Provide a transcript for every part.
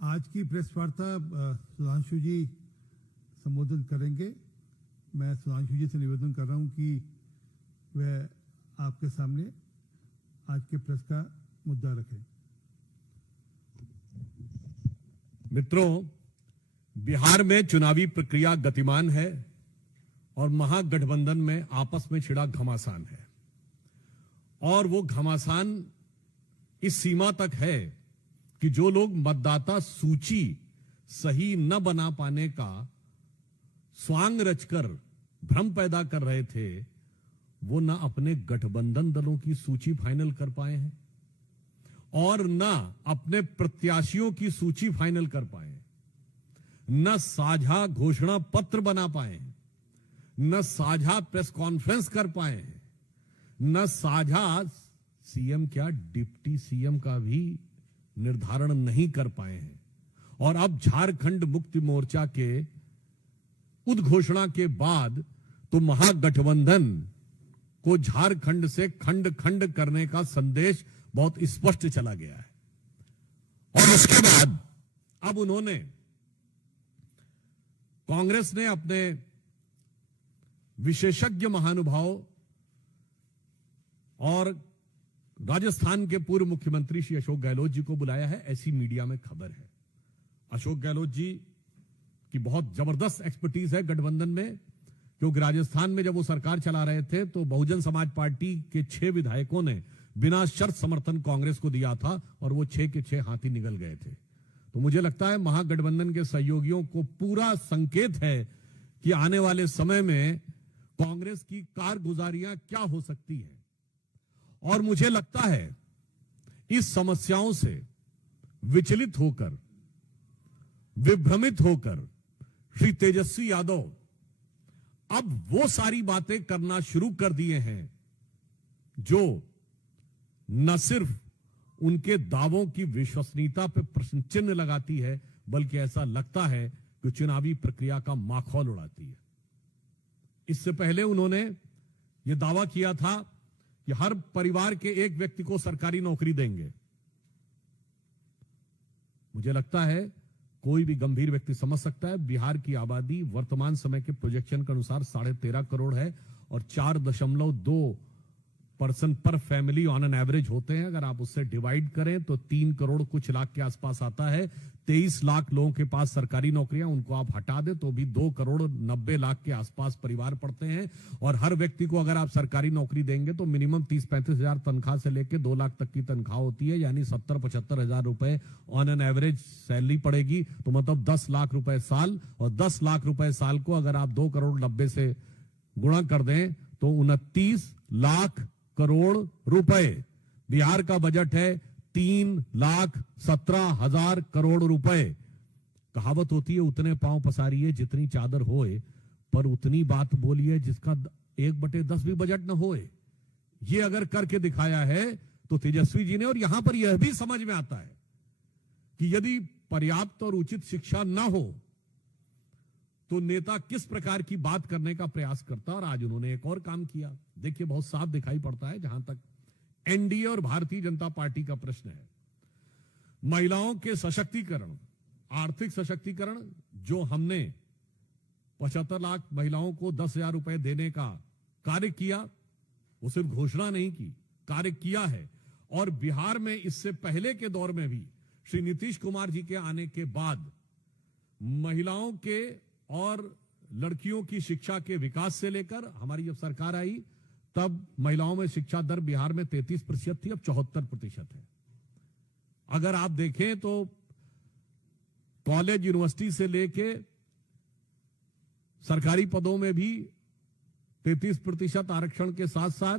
आज की प्रेस वार्ता सुधांशु जी संबोधित करेंगे। मैं सुधांशु जी से निवेदन कर रहा हूं कि वह आपके सामने आज के प्रेस का मुद्दा रखें। मित्रों, बिहार में चुनावी प्रक्रिया गतिमान है और महागठबंधन में आपस में छिड़ा घमासान है, और वो घमासान इस सीमा तक है कि जो लोग मतदाता सूची सही न बना पाने का स्वांग रचकर भ्रम पैदा कर रहे थे, वो न अपने गठबंधन दलों की सूची फाइनल कर पाए हैं और न अपने प्रत्याशियों की सूची फाइनल कर पाए हैं, न साझा घोषणा पत्र बना पाए हैं, न साझा प्रेस कॉन्फ्रेंस कर पाए हैं, न साझा सीएम क्या डिप्टी सीएम का भी निर्धारण नहीं कर पाए हैं। और अब झारखंड मुक्ति मोर्चा के उद्घोषणा के बाद तो महागठबंधन को झारखंड से खंड खंड करने का संदेश बहुत स्पष्ट चला गया है। और उसके बाद अब उन्होंने, कांग्रेस ने अपने विशेषज्ञ महानुभाव और राजस्थान के पूर्व मुख्यमंत्री श्री अशोक गहलोत जी को बुलाया है, ऐसी मीडिया में खबर है। अशोक गहलोत जी की बहुत जबरदस्त एक्सपर्टीज है गठबंधन में, क्योंकि राजस्थान में जब वो सरकार चला रहे थे तो बहुजन समाज पार्टी के 6 विधायकों ने बिना शर्त समर्थन कांग्रेस को दिया था और वो 6 के 6 हाथी निकल गए थे। तो मुझे लगता है महागठबंधन के सहयोगियों को पूरा संकेत है कि आने वाले समय में कांग्रेस की कारगुजारियां क्या हो सकती है। और मुझे लगता है इस समस्याओं से विचलित होकर, विभ्रमित होकर श्री तेजस्वी यादव अब वो सारी बातें करना शुरू कर दिए हैं जो न सिर्फ उनके दावों की विश्वसनीयता पर प्रश्न चिन्ह लगाती है, बल्कि ऐसा लगता है कि चुनावी प्रक्रिया का माखौल उड़ाती है। इससे पहले उन्होंने यह दावा किया था कि हर परिवार के एक व्यक्ति को सरकारी नौकरी देंगे। मुझे लगता है कोई भी गंभीर व्यक्ति समझ सकता है बिहार की आबादी वर्तमान समय के प्रोजेक्शन के अनुसार 13.5 करोड़ है और 4.2 पर्सन पर फैमिली ऑन एन एवरेज होते हैं। अगर आप उससे डिवाइड करें तो 3 करोड़ कुछ लाख के आसपास आता है। 23 लाख लोगों के पास सरकारी नौकरियां, उनको आप हटा दें तो भी 2 करोड़ 90 लाख के आसपास परिवार पड़ते हैं। और हर व्यक्ति को अगर आप सरकारी नौकरी देंगे तो मिनिमम 30-35 हजार तनख्वाह से लेकर 2 लाख तक की तनख्वाह होती है, यानी 70-75 हजार रुपए ऑन एन एवरेज सैलरी पड़ेगी। तो मतलब 10 लाख रुपए साल, और 10 लाख रुपए साल को अगर आप 2 करोड़ 90 से गुणा कर दें तो 29 लाख करोड़ रुपए। बिहार का बजट है 3,17,000 करोड़ रुपए। कहावत होती है उतने पांव पसारिए जितनी चादर होए, पर उतनी बात बोलिए जिसका 1/10 भी बजट न होए। ये अगर करके दिखाया है तो तेजस्वी जी ने। और यहां पर यह भी समझ में आता है कि यदि पर्याप्त और उचित शिक्षा ना हो तो नेता किस प्रकार की बात करने का प्रयास करता। और आज उन्होंने एक और काम किया, देखिए बहुत साफ दिखाई पड़ता है जहां तक एनडीए और भारतीय जनता पार्टी का प्रश्न है। महिलाओं के सशक्तिकरण, आर्थिक सशक्तिकरण, जो हमने 75 लाख महिलाओं को 10,000 रुपए देने का कार्य किया, वो सिर्फ घोषणा नहीं की, कार्य किया है। और बिहार में इससे पहले के दौर में भी श्री नीतीश कुमार जी के आने के बाद महिलाओं के और लड़कियों की शिक्षा के विकास से लेकर हमारी जब सरकार आई तब महिलाओं में शिक्षा दर बिहार में 33% थी, अब 74% है। अगर आप देखें तो कॉलेज यूनिवर्सिटी से लेके सरकारी पदों में भी 33% आरक्षण के साथ साथ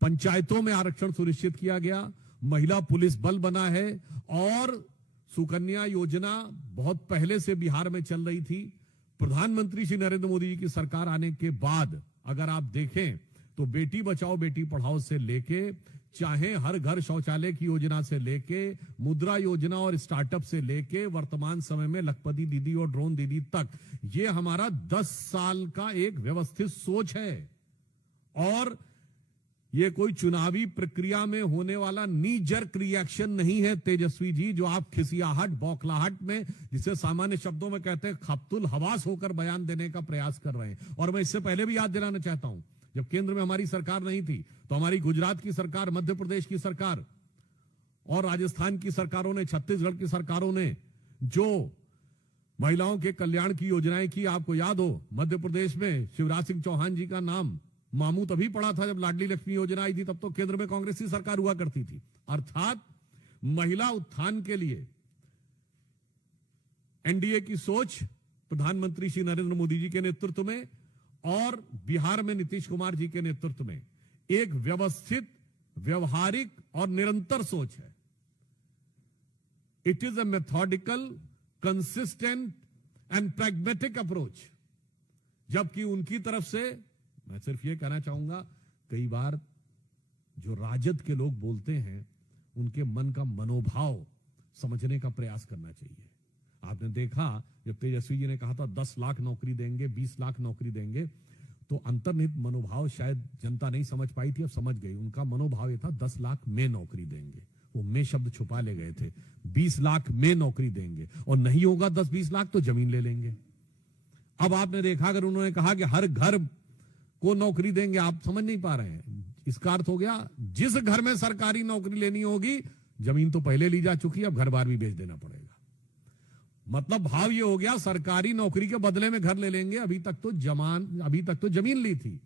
पंचायतों में आरक्षण सुनिश्चित किया गया। महिला पुलिस बल बना है और सुकन्या योजना बहुत पहले से बिहार में चल रही थी। प्रधानमंत्री श्री नरेंद्र मोदी जी की सरकार आने के बाद अगर आप देखें तो बेटी बचाओ बेटी पढ़ाओ से लेके, चाहे हर घर शौचालय की योजना से लेके, मुद्रा योजना और स्टार्टअप से लेके वर्तमान समय में लखपति दीदी और ड्रोन दीदी तक, ये हमारा 10 साल का एक व्यवस्थित सोच है। और ये कोई चुनावी प्रक्रिया में होने वाला नी जर्क रिएक्शन नहीं है तेजस्वी जी, जो आप खिसियाहट बौखलाहट में, जिसे सामान्य शब्दों में कहते हैं खप्तुल हवास होकर बयान देने का प्रयास कर रहे हैं। और मैं इससे पहले भी याद दिलाना चाहता हूं, जब केंद्र में हमारी सरकार नहीं थी तो हमारी गुजरात की सरकार, मध्य प्रदेश की सरकार और राजस्थान की सरकारों ने, छत्तीसगढ़ की सरकारों ने जो महिलाओं के कल्याण की योजनाएं की, आपको याद हो मध्य प्रदेश में शिवराज सिंह चौहान जी का नाम मामू तभी पड़ा था जब लाडली लक्ष्मी योजना आई थी, तब तो केंद्र में कांग्रेस की सरकार हुआ करती थी। अर्थात महिला उत्थान के लिए एनडीए की सोच प्रधानमंत्री श्री नरेंद्र मोदी जी के नेतृत्व में और बिहार में नीतीश कुमार जी के नेतृत्व में एक व्यवस्थित, व्यवहारिक और निरंतर सोच है। It is a methodical, consistent and pragmatic approach. जबकि उनकी तरफ से मैं सिर्फ यह कहना चाहूंगा, कई बार जो राजद के लोग बोलते हैं उनके मन का मनोभाव समझने का प्रयास करना चाहिए। आपने देखा जब तेजस्वी जी ने कहा था 10 लाख नौकरी देंगे, 20 लाख नौकरी देंगे, तो अंतर्निहित मनोभाव शायद जनता नहीं समझ पाई थी, अब समझ गई। उनका मनोभाव यह था 10 लाख में नौकरी देंगे, वो में शब्द छुपा ले गए थे। 20 लाख में नौकरी देंगे और नहीं होगा 10-20 लाख तो जमीन ले लेंगे। अब आपने देखा अगर उन्होंने कहा कि हर घर को नौकरी देंगे, आप समझ नहीं पा रहे हैं। इसका अर्थ हो गया जिस घर में सरकारी नौकरी लेनी होगी, जमीन तो पहले ली जा चुकी है, अब घर बार भी बेच देना पड़ेगा। मतलब भाव ये हो गया सरकारी नौकरी के बदले में घर ले लेंगे। अभी तक तो जमीन ली थी।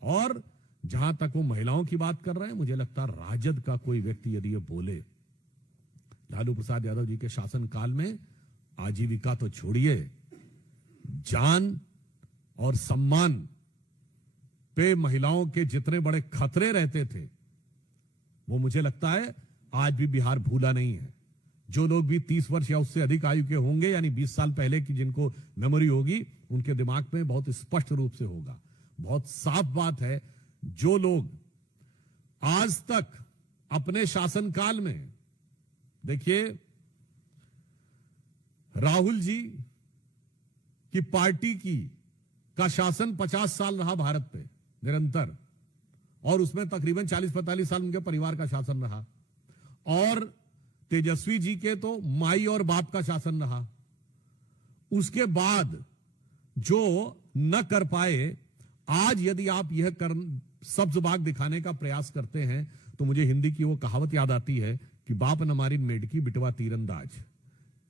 और जहां तक वो महिलाओं की बात कर रहे हैं, मुझे लगता है राजद का कोई व्यक्ति यदि ये बोले, लालू प्रसाद यादव जी के शासनकाल में आजीविका तो छोड़िए, जान और सम्मान पे महिलाओं के जितने बड़े खतरे रहते थे, वो मुझे लगता है आज भी बिहार भूला नहीं है। जो लोग भी 30 वर्ष या उससे अधिक आयु के होंगे, यानी 20 साल पहले की जिनको मेमोरी होगी, उनके दिमाग में बहुत स्पष्ट रूप से होगा। बहुत साफ बात है, जो लोग आज तक अपने शासनकाल में, देखिए राहुल जी की पार्टी का शासन 50 साल रहा भारत पे निरंतर, और उसमें तकरीबन 40-45 साल उनके परिवार का शासन रहा। और तेजस्वी जी के तो माई और बाप का शासन रहा। उसके बाद जो न कर पाए, आज यदि आप यह सब्ज बाग दिखाने का प्रयास करते हैं, तो मुझे हिंदी की वो कहावत याद आती है कि बाप न मारी मेढकी बिटवा तीरंदाज।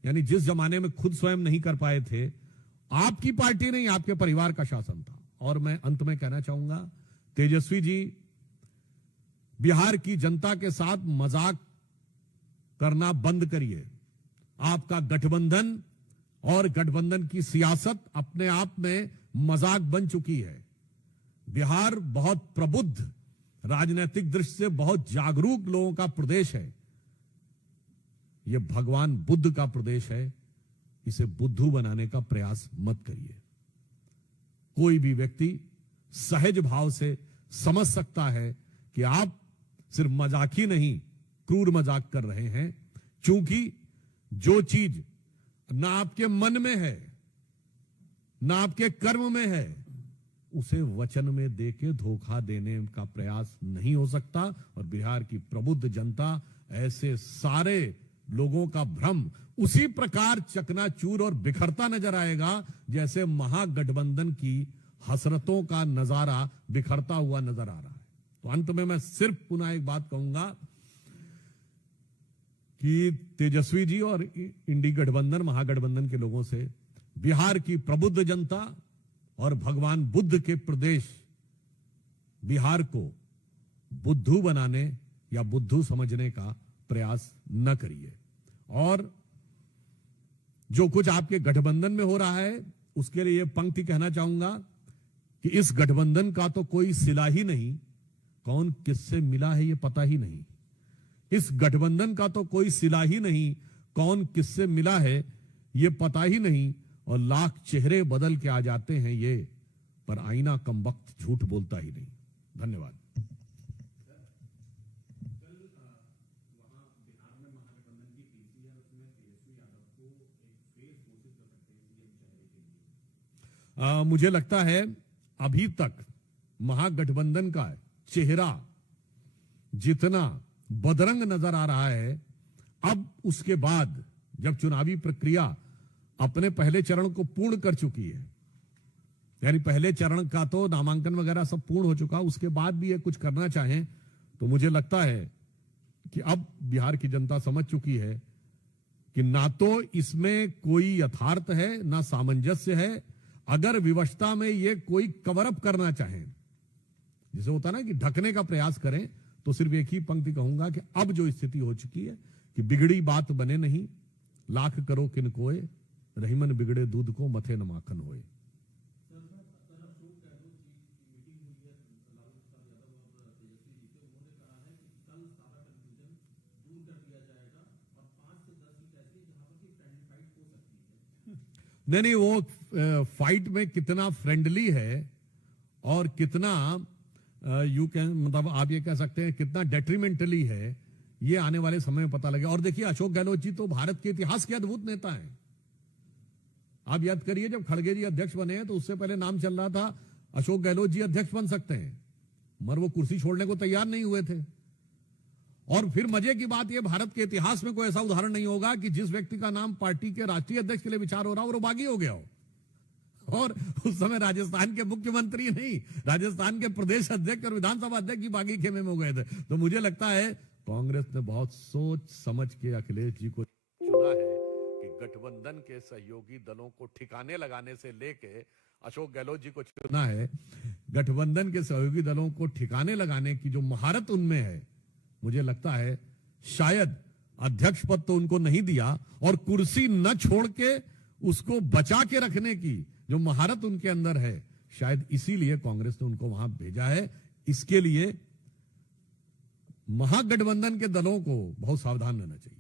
यानी जिस जमाने में खुद स्वयं नहीं कर पाए थे, आपकी पार्टी नहीं, आपके परिवार का शासन था। और मैं अंत में कहना चाहूंगा, तेजस्वी जी बिहार की जनता के साथ मजाक करना बंद करिए। आपका गठबंधन और गठबंधन की सियासत अपने आप में मजाक बन चुकी है। बिहार बहुत प्रबुद्ध, राजनीतिक दृष्टि से बहुत जागरूक लोगों का प्रदेश है। यह भगवान बुद्ध का प्रदेश है। इसे बुद्धू बनाने का प्रयास मत करिए। कोई भी व्यक्ति सहज भाव से समझ सकता है कि आप सिर्फ मजाक ही नहीं, क्रूर मजाक कर रहे हैं। क्योंकि जो चीज ना आपके मन में है, ना आपके कर्म में है, उसे वचन में देके धोखा देने का प्रयास नहीं हो सकता। और बिहार की प्रबुद्ध जनता ऐसे सारे लोगों का भ्रम उसी प्रकार चकनाचूर और बिखरता नजर आएगा जैसे महागठबंधन की हसरतों का नजारा बिखरता हुआ नजर आ रहा है। तो अंत में मैं सिर्फ पुनः एक बात कहूंगा कि तेजस्वी जी और इंडी गठबंधन, महागठबंधन के लोगों से बिहार की प्रबुद्ध जनता और भगवान बुद्ध के प्रदेश बिहार को बुद्धू बनाने या बुद्धू समझने का प्रयास न करिए। और जो कुछ आपके गठबंधन में हो रहा है, उसके लिए यह पंक्ति कहना चाहूंगा कि इस गठबंधन का तो कोई सिला ही नहीं, कौन किससे मिला है यह पता ही नहीं। इस गठबंधन का तो कोई सिला ही नहीं, कौन किससे मिला है यह पता ही नहीं। और लाख चेहरे बदल के आ जाते हैं ये, पर आईना कमबख्त झूठ बोलता ही नहीं। धन्यवाद। मुझे लगता है अभी तक महागठबंधन का चेहरा जितना बदरंग नजर आ रहा है, अब उसके बाद जब चुनावी प्रक्रिया अपने पहले चरण को पूर्ण कर चुकी है, यानी पहले चरण का तो नामांकन वगैरह सब पूर्ण हो चुका, उसके बाद भी ये कुछ करना चाहें तो मुझे लगता है कि अब बिहार की जनता समझ चुकी है कि ना तो इसमें कोई यथार्थ है ना सामंजस्य है। अगर विवशता में ये कोई कवर अप करना चाहें, जिसे होता ना कि ढकने का प्रयास करें, तो सिर्फ एक ही पंक्ति कहूंगा कि अब जो स्थिति हो चुकी है कि बिगड़ी बात बने नहीं, लाख करो किन कोय, रहीमन बिगड़े दूध को मथे न माखन होए। नहीं, वो फाइट में कितना फ्रेंडली है और कितना यू कैन मतलब आप ये कह सकते हैं कितना डेट्रीमेंटली है, ये आने वाले समय में पता लगेगा। और देखिए, अशोक गहलोत जी तो भारत के इतिहास के अद्भुत नेता हैं। आप याद करिए, जब खड़गे जी अध्यक्ष बने हैं तो उससे पहले नाम चल रहा था अशोक गहलोत जी अध्यक्ष बन सकते हैं, मगर वो कुर्सी छोड़ने को तैयार नहीं हुए थे। और फिर मजे की बात यह, भारत के इतिहास में कोई ऐसा उदाहरण नहीं होगा कि जिस व्यक्ति का नाम पार्टी के राष्ट्रीय अध्यक्ष के लिए विचार हो रहा हो वो बागी हो गया हो। और उस समय राजस्थान के मुख्यमंत्री नहीं, राजस्थान के प्रदेश अध्यक्ष और विधानसभा अध्यक्ष की बागी खेमे में हो गए थे। तो मुझे लगता है कांग्रेस ने बहुत सोच समझ के अखिलेश जी को चुना है कि गठबंधन के सहयोगी दलों को ठिकाने लगाने से लेके अशोक गहलोत जी को चुना है। गठबंधन के सहयोगी दलों को ठिकाने लगाने की जो महारत उनमें है, मुझे लगता है शायद अध्यक्ष पद तो उनको नहीं दिया, और कुर्सी न छोड़ के उसको बचा के रखने की जो महारत उनके अंदर है, शायद इसीलिए कांग्रेस ने उनको वहां भेजा है। इसके लिए महागठबंधन के दलों को बहुत सावधान रहना चाहिए।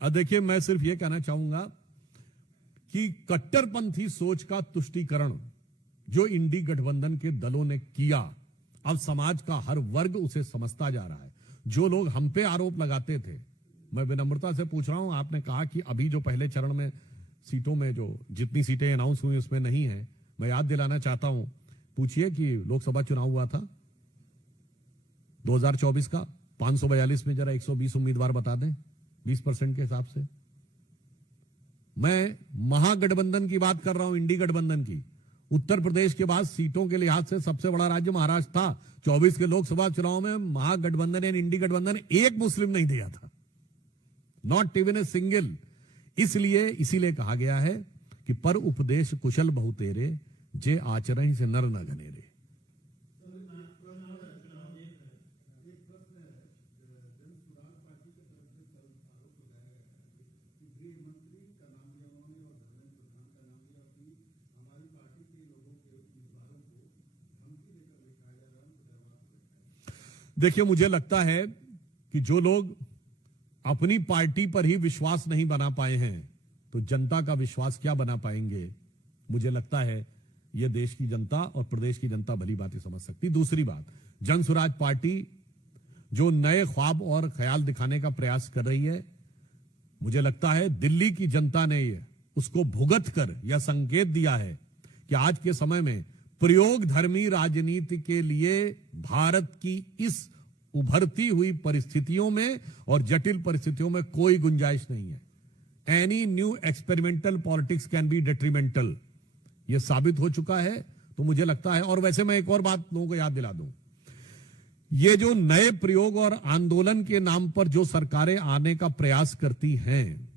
अब देखिए, मैं सिर्फ यह कहना चाहूंगा कि कट्टरपंथी सोच का तुष्टीकरण जो इंडी गठबंधन के दलों ने किया, अब समाज का हर वर्ग उसे समझता जा रहा है। जो लोग हम पे आरोप लगाते थे, मैं विनम्रता से पूछ रहा हूं, आपने कहा कि अभी जो पहले चरण में सीटों में जो जितनी सीटें अनाउंस हुई उसमें नहीं है, मैं याद दिलाना चाहता हूं, पूछिए कि लोकसभा चुनाव हुआ था 2024 का, 542 में जरा 120 उम्मीदवार बता दें 20% के हिसाब से। मैं महागठबंधन की बात कर रहा हूं, इंडी गठबंधन की। उत्तर प्रदेश के बाद सीटों के लिहाज से सबसे बड़ा राज्य महाराष्ट्र था। 24 के लोकसभा चुनाव में महागठबंधन यानी इंडी गठबंधन एक मुस्लिम नहीं दिया था, नॉट इवन ए सिंगल। इसीलिए कहा गया है कि पर उपदेश कुशल बहु तेरे, जे आचरण से नर न घनेरे। देखिए, मुझे लगता है कि जो लोग अपनी पार्टी पर ही विश्वास नहीं बना पाए हैं, तो जनता का विश्वास क्या बना पाएंगे। मुझे लगता है यह देश की जनता और प्रदेश की जनता भली बात ही समझ सकती। दूसरी बात, जन स्वराज पार्टी जो नए ख्वाब और ख्याल दिखाने का प्रयास कर रही है, मुझे लगता है दिल्ली की जनता ने उसको भुगत कर यह संकेत दिया है कि आज के समय में प्रयोग धर्मी राजनीति के लिए भारत की इस उभरती हुई परिस्थितियों में और जटिल परिस्थितियों में कोई गुंजाइश नहीं है। Any new experimental politics can be detrimental, यह साबित हो चुका है। तो मुझे लगता है, और वैसे मैं एक और बात लोगों को याद दिला दूं, ये जो नए प्रयोग और आंदोलन के नाम पर जो सरकारें आने का प्रयास करती हैं,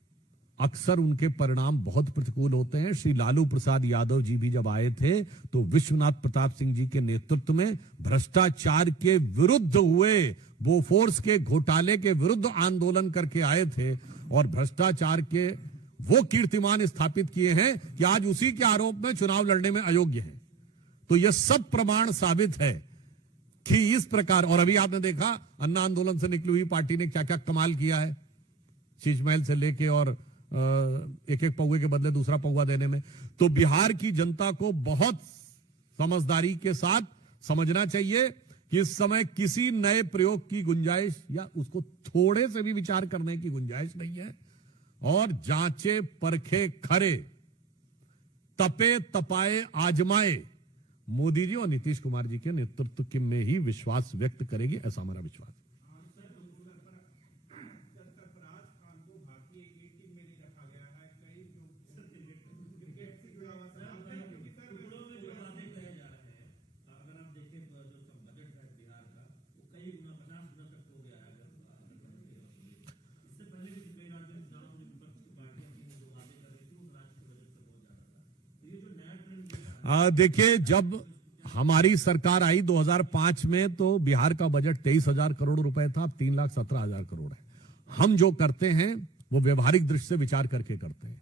अक्सर उनके परिणाम बहुत प्रतिकूल होते हैं। श्री लालू प्रसाद यादव जी भी जब आए थे तो विश्वनाथ प्रताप सिंह जी के नेतृत्व में भ्रष्टाचार के विरुद्ध हुए, बोफोर्स के घोटाले के विरुद्ध आंदोलन करके आए थे, और भ्रष्टाचार के वो कीर्तिमान स्थापित किए हैं कि आज उसी के आरोप में चुनाव लड़ने में अयोग्य हैं। तो यह सब प्रमाण साबित है कि इस प्रकार, और अभी आपने देखा अन्ना आंदोलन से निकली हुई पार्टी ने क्या क्या कमाल किया है, शीश महल से लेके और एक एक पौवे के बदले दूसरा पौवा देने में। तो बिहार की जनता को बहुत समझदारी के साथ समझना चाहिए कि इस समय किसी नए प्रयोग की गुंजाइश या उसको थोड़े से भी विचार करने की गुंजाइश नहीं है। और जांचे परखे खरे, तपे तपाए आजमाए मोदी जी और नीतीश कुमार जी के नेतृत्व के में ही विश्वास व्यक्त करेगी, ऐसा हमारा विश्वास है। देखिए, जब हमारी सरकार आई 2005 में तो बिहार का बजट 23,000 करोड़ रुपए था, अब 3,17,000 करोड़ है। हम जो करते हैं वो व्यवहारिक दृष्टि से विचार करके करते हैं,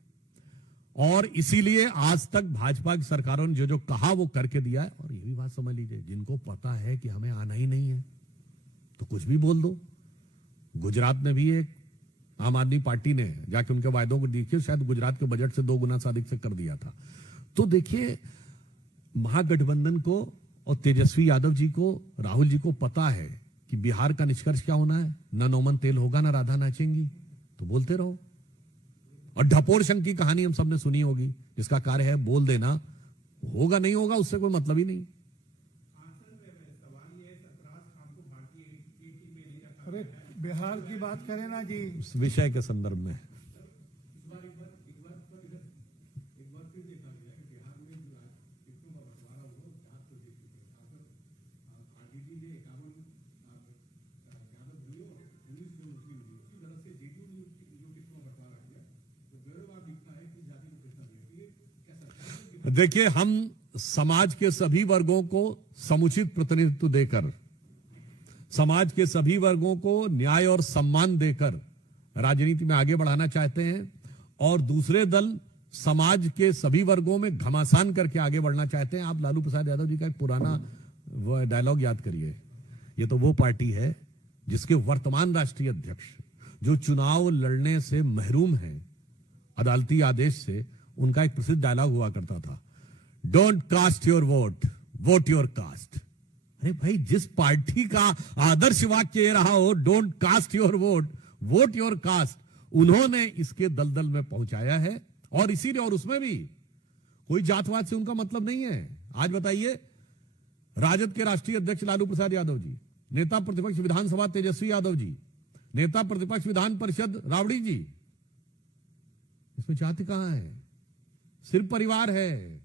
और इसीलिए आज तक भाजपा की सरकारों ने जो जो कहा वो करके दिया है। और ये भी बात समझ लीजिए, जिनको पता है कि हमें आना ही नहीं है तो कुछ भी बोल दो। गुजरात में भी एक आम आदमी पार्टी ने जाके उनके वायदों को देखिए, शायद गुजरात के बजट से 2 गुना से अधिक से कर दिया था। तो देखिए, महागठबंधन को और तेजस्वी यादव जी को, राहुल जी को पता है कि बिहार का निष्कर्ष क्या होना है। ना नौमन तेल होगा, ना राधा नाचेंगी, तो बोलते रहो। और ढपोर शंख की कहानी हम सबने सुनी होगी, जिसका कार्य है बोल देना, होगा नहीं होगा उससे कोई मतलब ही नहीं। अरे बिहार की बात करें ना जी, इस विषय के संदर्भ में देखिए, हम समाज के सभी वर्गों को समुचित प्रतिनिधित्व देकर, समाज के सभी वर्गों को न्याय और सम्मान देकर राजनीति में आगे बढ़ाना चाहते हैं, और दूसरे दल समाज के सभी वर्गों में घमासान करके आगे बढ़ना चाहते हैं। आप लालू प्रसाद यादव जी का एक पुराना वो डायलॉग याद करिए। ये तो वो पार्टी है जिसके वर्तमान राष्ट्रीय अध्यक्ष, जो चुनाव लड़ने से महरूम है अदालती आदेश से, उनका एक प्रसिद्ध डायलॉग हुआ करता था, don't cast your vote, vote your caste. अरे भाई, जिस पार्टी का आदर्श वाक्य ये रहा हो, don't cast your vote, vote your caste, उन्होंने इसके दलदल में पहुंचाया है। और इसीलिए, और उसमें भी कोई जातवाद से उनका मतलब नहीं है। आज बताइए, राजद के राष्ट्रीय अध्यक्ष लालू प्रसाद यादव जी, नेता प्रतिपक्ष विधानसभा तेजस्वी यादव जी, नेता प्रतिपक्ष विधान परिषद राबड़ी जी, इसमें जाति कहां है? सिर्फ परिवार है।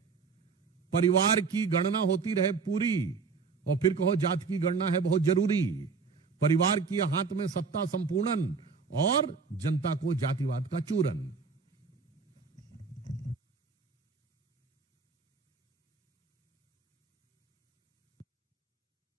परिवार की गणना होती रहे पूरी, और फिर कहो जात की गणना है बहुत जरूरी। परिवार की हाथ में सत्ता संपूर्णन, और जनता को जातिवाद का चूरन।